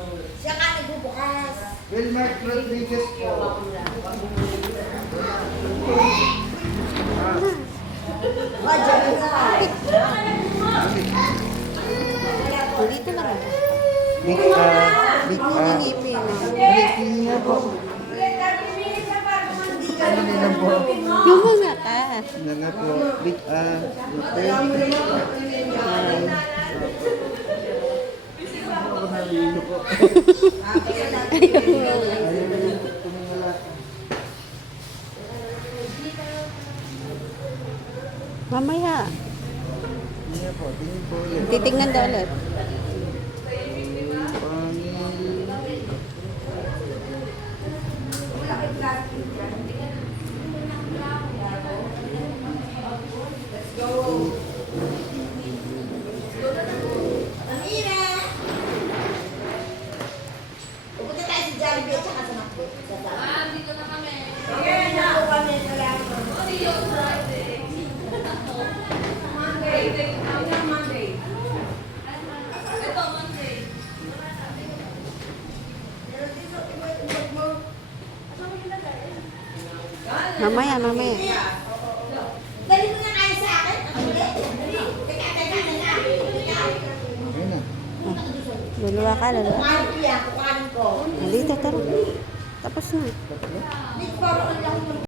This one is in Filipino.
Siya ka nagbubukas. Wilmark Rodriguez po. Oh, dyan na. Dito na lang. Big Ngipin. breaking na po. Ano nila po? Yung mga ka. Na nga po. Big okay. Ako nalilo po. Mamaya. Hindi po. Tingin po ulit. Titignan daw ulit. Amira! Pupunta tayo sa Jollibee at saka sa Macdo. Dito na kami. Okay, na ako kami. Salamat. See you on Friday. Monday. Monday. Ito, Monday. Mamaya. Dali mo na kayo sa akin. Ang ulit. Teka. Ayun na. Luluwa ka. Kukain ko yan. Kukain ko. Dito, tara. Tapos na. Tatlo. Hindi, parang ang lang